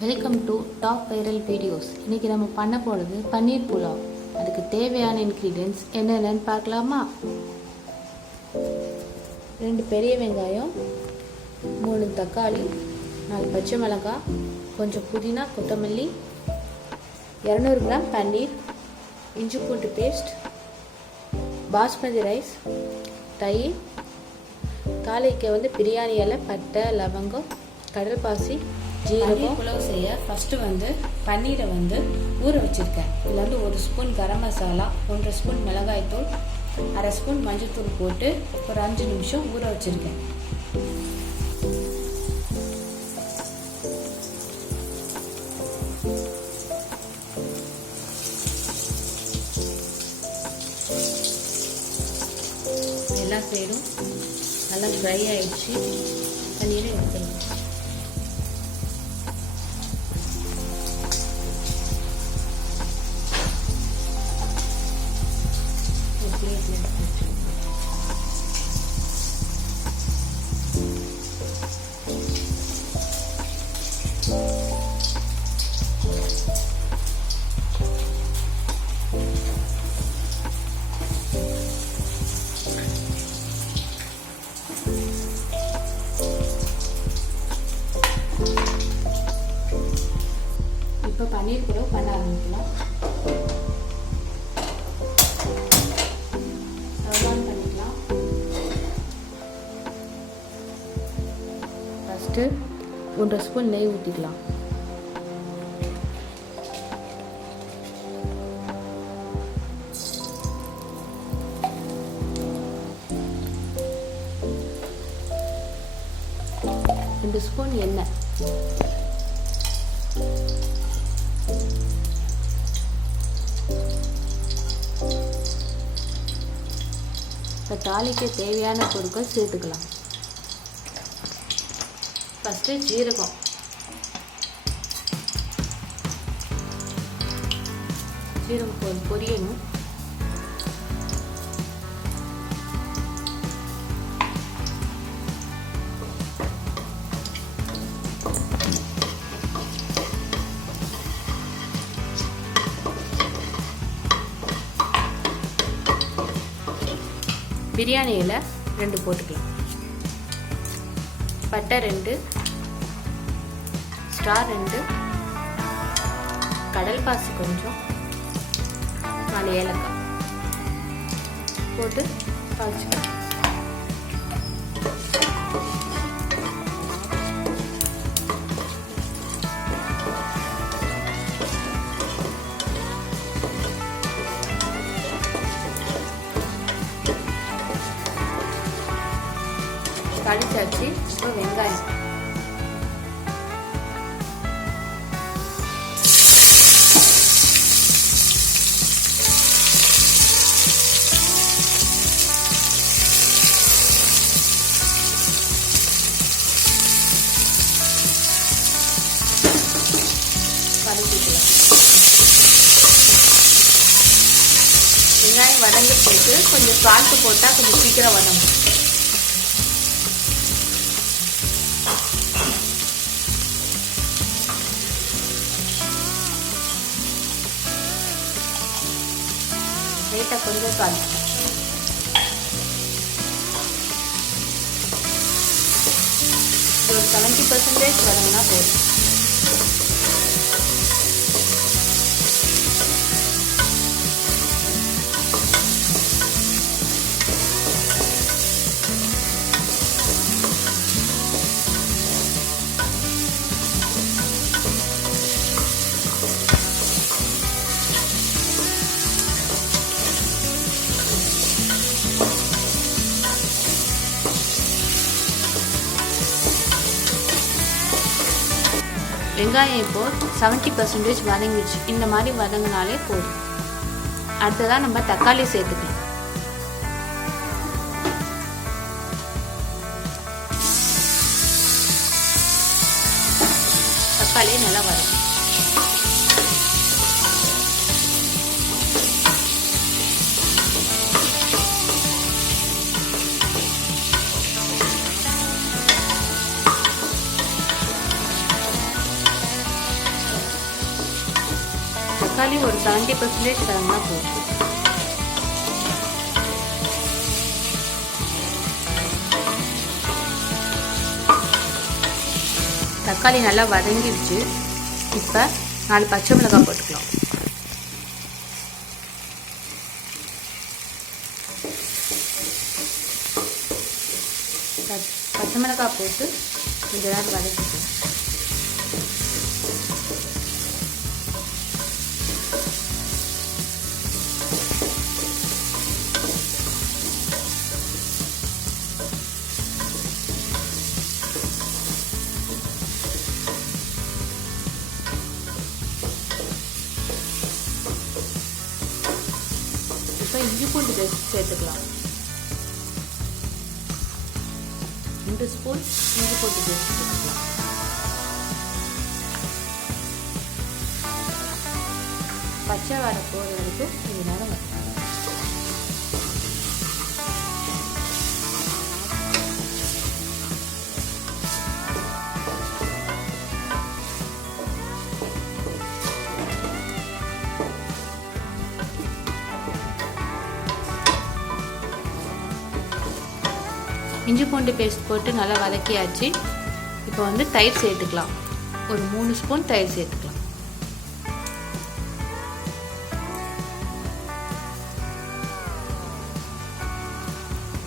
Welcome to top viral videos. இன்றைக்கி நம்ம பண்ண போகிறது பன்னீர் புலாவ். அதுக்கு தேவையான இன்க்ரீடியன்ட்ஸ் என்னென்னு பார்க்கலாமா? 2 பெரிய வெங்காயம், 3 தக்காளி, 4 பச்சை மிளகாய், கொஞ்சம் புதினா, கொத்தமல்லி, 200 கிராம் பன்னீர், இஞ்சி பூண்டு பேஸ்ட், பாஸ்மதி ரைஸ், தயிர், தாளிக்க பிரியாணி இலை, பட்டை, லவங்கம், கடல் பாசி, ஜீரகம். புலாவ் செய்ய ஃபஸ்ட்டு பன்னீரை ஊற வச்சுருக்கேன். இதில் 1 ஸ்பூன் கரம் மசாலா, 1 ஸ்பூன் மிளகாய்த்தூள், 1/2 ஸ்பூன் மஞ்சள்தூள் போட்டு ஒரு 5 நிமிஷம் ஊற வச்சுருக்கேன். எல்லா சைடும் நல்லா ஃப்ரை ஆயிடுச்சு. பன்னீரை எடுத்துக்கலாம். இப்போ பன்னீர் புலாவ் பண்ண ஆரம்பிக்கலாம். ஸ்டவ் ஆன் பண்ணிக்கலாம். ஃபஸ்ட்டு 1 ஸ்பூன் நெய் ஊற்றிக்கலாம். ரெண்டு ஸ்பூன் எண்ணெய், இப்போ தாளிக்க தேவையான பொருட்கள் சேர்த்துக்கலாம். ஃபஸ்ட்டு ஜீரகம், பொரியணும். பிரியாணி இலை 2 போட்டுக்கலாம். பட்டை 2, ஸ்டார் 2, கடல் பாசி கொஞ்சம், 4 ஏலக்காய் போட்டு தாளிச்சுக்கலாம். தாளிச்சாச்சு. இப்போ வெங்காயம், வதக்கிக்கலாம். வெங்காயம் வதங்க போட்டு கொஞ்சம் சால்ட்டு போட்டால் கொஞ்சம் சீக்கிரம் வதங்கும். லைட்டாக கொஞ்சம் தாளிச்சு ஒரு 70% வதங்கினா போதும். வெங்காயம் இப்போது 70% வதங்கிடுச்சு. இந்த மாதிரி வதங்கினாலே போதும். அடுத்ததாக நம்ம தக்காளி சேர்த்துக்கலாம். தக்காளி நல்லா வதக்கும். தக்காளி ஒரு 70% வதங்கினா போதும். தக்காளி நல்லா வதங்கிடுச்சு. இப்போ 4 பச்சை மிளகாய் போட்டுக்கலாம். பச்சை மிளகாய் போட்டு கொஞ்ச நேரம் வதக்கிக்கலாம். இப்போ இஞ்சி பூண்டு பேஸ்ட் சேர்த்துக்கலாம். 2 ஸ்பூன் இஞ்சி பூண்டு பேஸ்ட் சேர்த்துக்கலாம். பச்சை வாடை போகிற வரைக்கும் கொஞ்ச நேரம் வதக்கலாம். இஞ்சி பூண்டு பேஸ்ட் போட்டு நல்லா வதக்கியாச்சு. இப்போ வந்து தயிர் சேர்த்துக்கலாம். ஒரு 3 ஸ்பூன் தயிர் சேர்த்துக்கலாம்.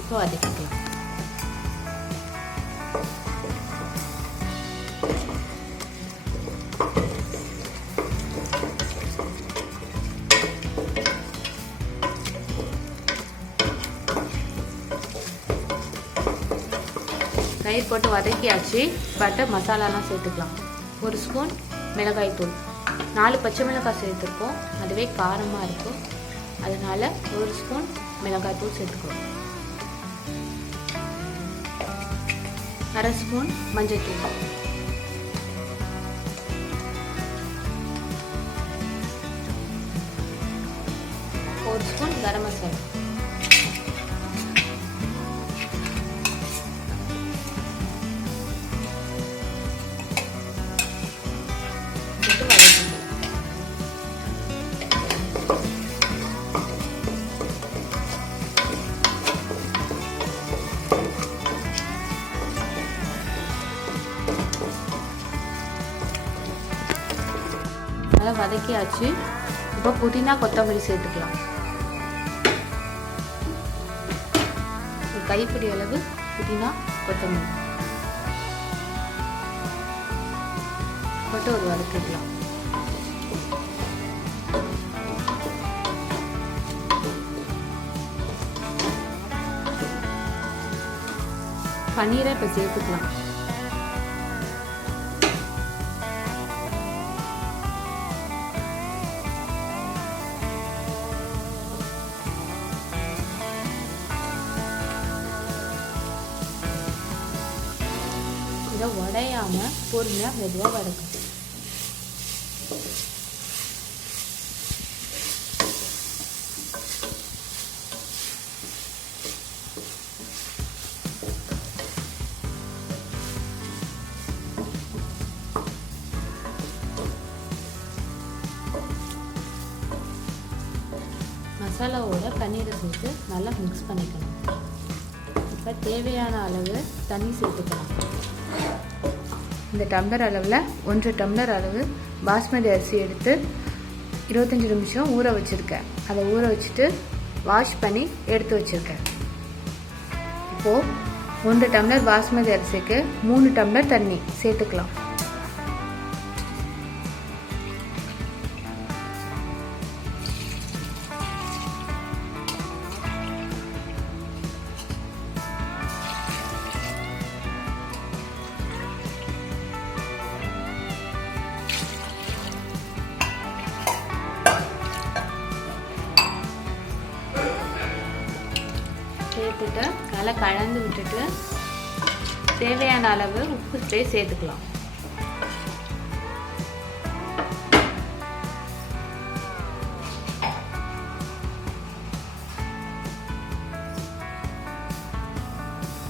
இப்போ வதக்கிக்கலாம். தயிர் போட்டு வதக்கியாச்சு. பட்டை மசாலாலாம் சேர்த்துக்கலாம். 1 ஸ்பூன் மிளகாய் தூள், 4 பச்சை மிளகாய் சேர்த்துருக்கோம், அதுவே காரமாக இருக்கும், அதனால 1 ஸ்பூன் மிளகாய் தூள் சேர்த்துக்கிறோம். 1/2 ஸ்பூன் மஞ்சள் தூள், 1 ஸ்பூன் கரம் மசாலா, நல்லா வதக்கியாச்சு. இப்போ புதினா கொத்தமல்லி சேர்த்துக்கலாம். ஒரு கைப்பிடி அளவு புதினா கொத்தமல்லி போட்டு ஒரு வதக்கிக்கலாம். பன்னீரை இப்போ சேர்த்துக்கலாம். இதை உடையாம பொறுமையா மெதுவா வதக்கும். மசாலாவோட பன்னீரை சேர்த்து நல்லா மிக்ஸ் பண்ணிக்கணும். இப்போ தேவையான அளவு தண்ணி சேர்த்துக்கலாம். இந்த டம்ளர் அளவில் 1 டம்ளர் அளவு பாஸ்மதி அரிசி எடுத்து 25 நிமிஷம் ஊற வச்சுருக்கேன். அதை ஊற வச்சுட்டு வாஷ் பண்ணி எடுத்து வச்சுருக்கேன். இப்போது 1 டம்ளர் பாஸ்மதி அரிசிக்கு 3 டம்ளர் தண்ணி சேர்த்துக்கலாம். சேர்த்துட்டு நல்லா கலந்து விட்டுட்டு தேவையான அளவு உப்பு சேர்த்துக்கலாம்.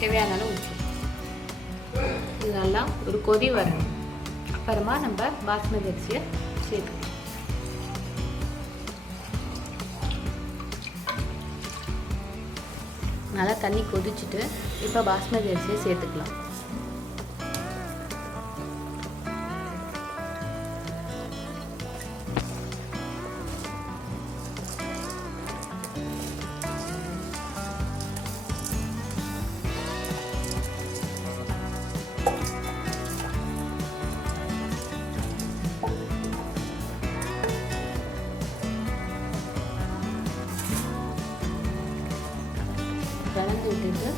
தேவையான அளவு உப்பு. இது நல்லா ஒரு கொதி வரணும். அப்புறமா நம்ம பாஸ்மதி அரிசியை சேர்த்துக்கலாம். நல்லா தண்ணி கொதிச்சுட்டு இப்போ பாஸ்மதி அரிசியை சேர்த்துக்கலாம். கலந்து விட்டுட்டு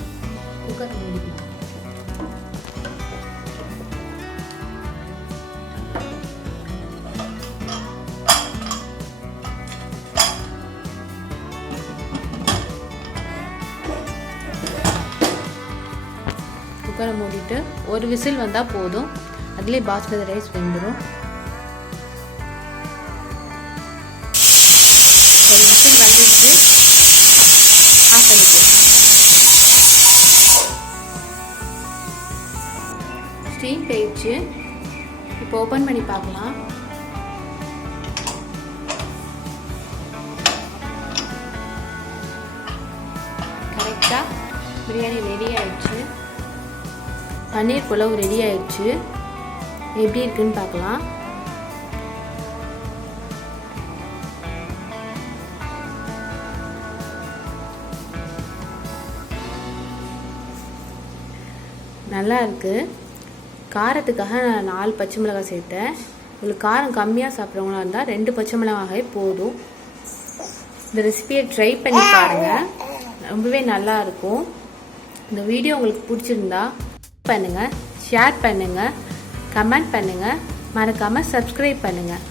குக்கர் மூடிக்கலாம். குக்கரை மூடிட்டு ஒரு விசில் வந்தால் போதும், அதுலேயே பாஸ்மதி ரைஸ் வெந்துடும். ஒரு விசில் வந்துடுச்சு, ஆஃப் பண்ணிக்கலாம். ஸ்டீம் போயிடுச்சு, இப்போ ஓப்பன் பண்ணி பார்க்கலாம். கரெக்டாக பிரியாணி ரெடி ஆயிடுச்சு. பன்னீர் புலாவ் ரெடி ஆயிடுச்சு. எப்படி இருக்குன்னு பார்க்கலாம். நல்லா இருக்குது. காரத்துக்காக நான் 4 பச்சை மிளகாய் சேர்த்தேன். உங்களுக்கு காரம் கம்மியாக சாப்பிட்றவங்களா இருந்தால் 2 பச்சை மிளகாய் போதும். இந்த ரெசிபியை ட்ரை பண்ணி பாருங்கள், ரொம்பவே நல்லா இருக்கும். இந்த வீடியோ உங்களுக்கு பிடிச்சிருந்தா பண்ணுங்கள், ஷேர் பண்ணுங்கள், கமெண்ட் பண்ணுங்கள், மறக்காமல் சப்ஸ்கிரைப் பண்ணுங்கள்.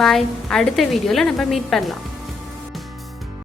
பாய். அடுத்த வீடியோவில் நம்ம மீட் பண்ணலாம்.